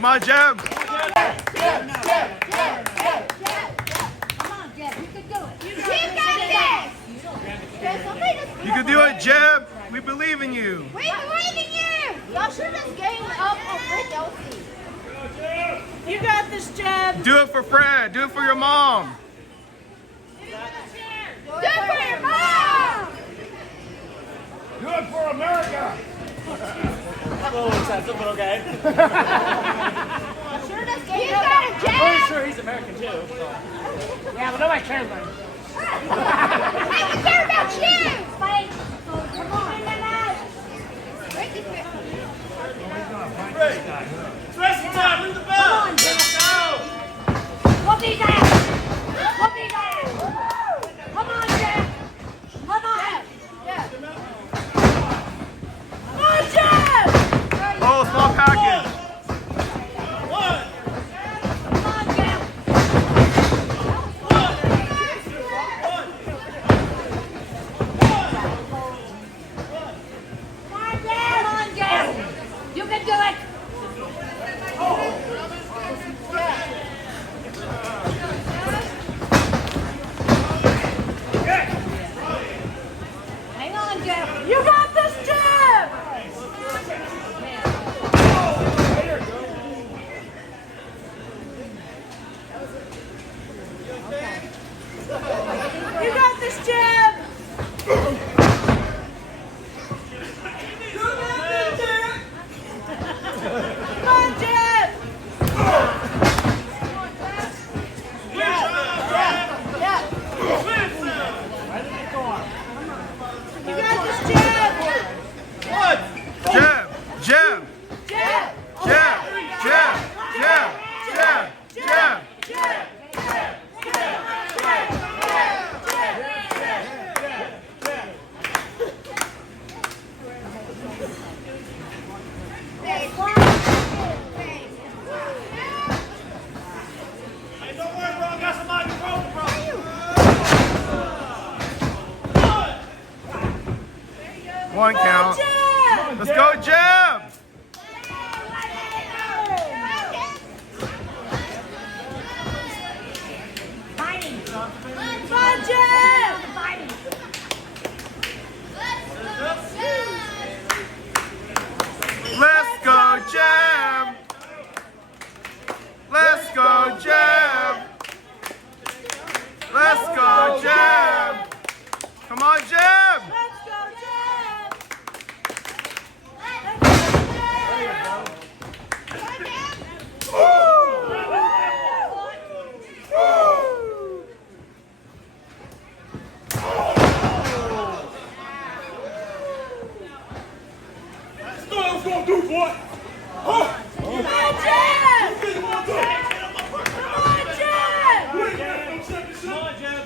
Come on, Jeb. Come on, Jeb. You can do it. You can do it, Jeb. We believe in you. We believe in you. Y'all should have game up on Rick Elsey. You got this, Jeb. Do it for Fred. Do it for your mom. Do it for your mom. Do it for America. A little excessive, but okay. Sure does game you got it, Jeb. I'm sure he's American too. So. Yeah, but nobody cares about it. I don't care about you. Fight. Come on. Rest of time, ring the bell. Come on, Jeb. Whoop his ass. Whoop his ass. Come on, Jeb. Come on. Come on, Jeb. Oh, small package. Come on, Jeb. Come on, Jeb. You can do it. Hang on, Jeb. You got this, Jeb. You got this, Jeb. Come on, Jeb. You got this, Jeb. Jeb. Jeb. Jeb. Jeb. Jeb. Jeb. Jeb. Jeb. Hey, don't worry, bro. I got somebody control, bro. One count. Jeb. Let's go, Jeb. Fighting. Come on, Jeb. Fighting. Let's go, Jeb. Let's go, Jeb. Let's go, Jeb. Come on, Jeb. Let's go, Jeb. That's what I was gonna do, boy. Huh? Come on, Jeb. What you gonna do? Come on, Jeb. You ain't got no second shot. Come on, Jeb.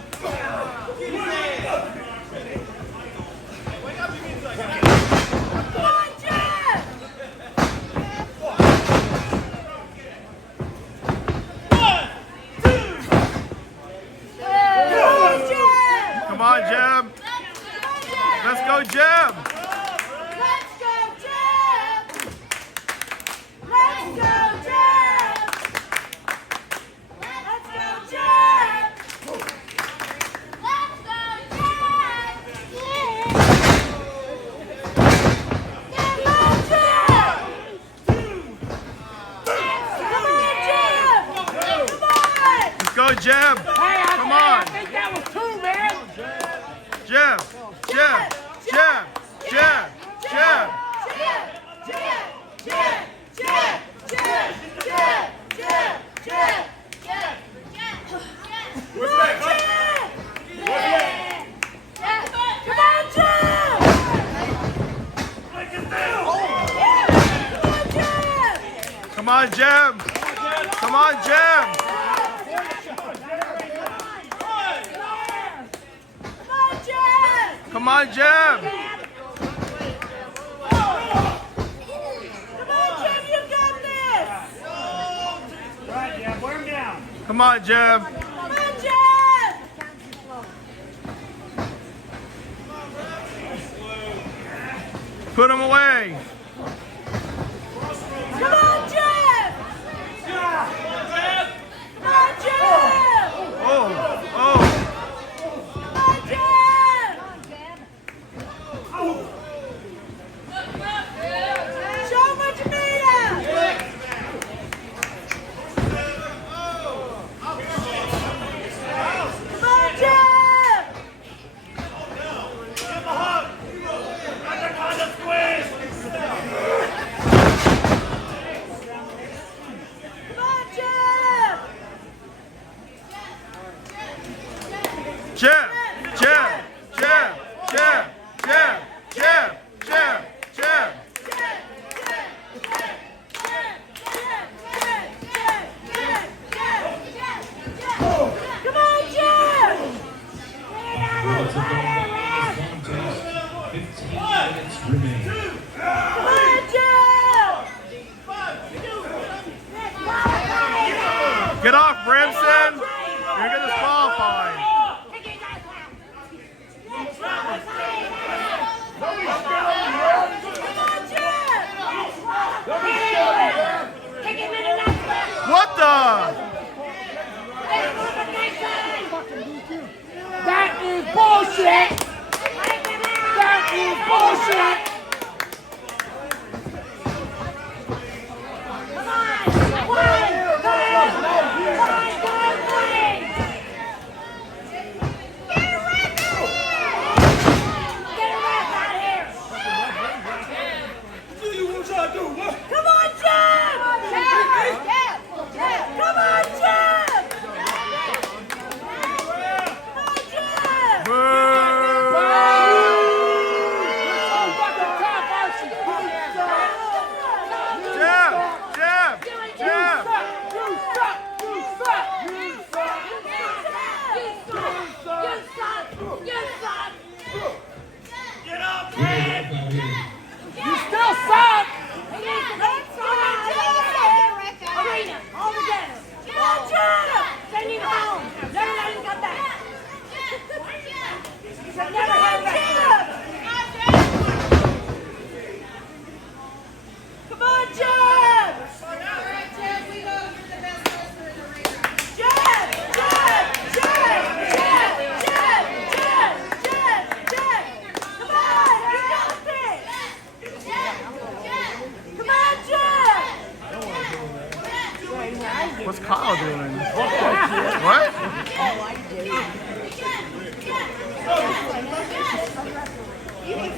Wake up, you mean like Come on, Jeb. Come on, Jeb. Let's go, Jeb. Let's go, Jeb. Let's go, Jeb. Let's go, Jeb. Let's go, Jeb. Come on, Jeb. Come on, Jeb. Come on. Let's go, Jeb. Come on. I think that was two, man. Jeb. Jeb. Jeb. Jeb. Jeb. What's that? Huh? Come on, Jeb! Break it down. Come on, Jeb. Come on, Jeb. Come on, Jeb. Right, yeah, wear him down. Come on, Jeb. Put him away. Come on, Jeb!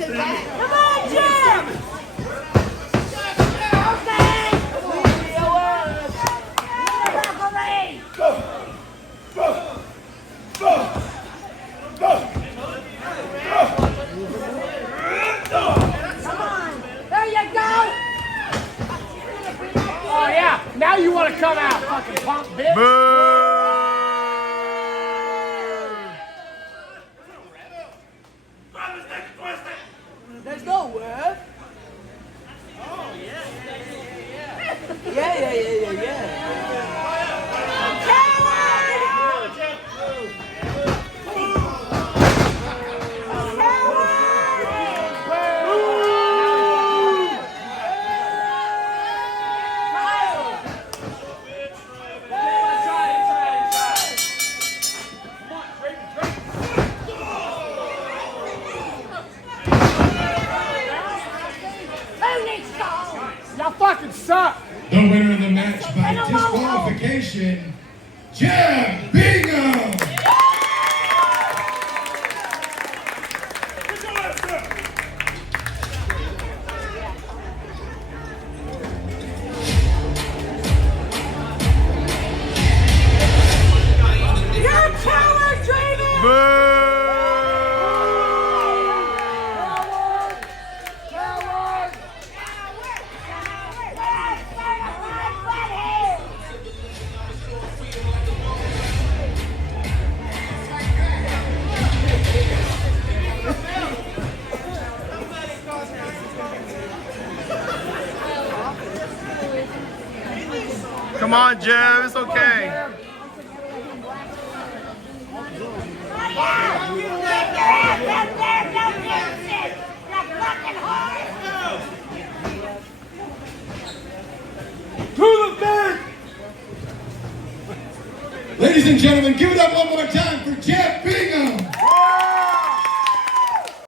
Come on, Jeb! Okay! Come on! There you go! Oh yeah, now you want to come out, fucking punk bitch. There's no word. Oh, yeah. Y'all fucking suck. The winner of the match by disqualification, Jeb Bingham. You're a coward, Draven! Come on, Jeb. It's okay. Ladies and gentlemen, give it up one more time for Jeb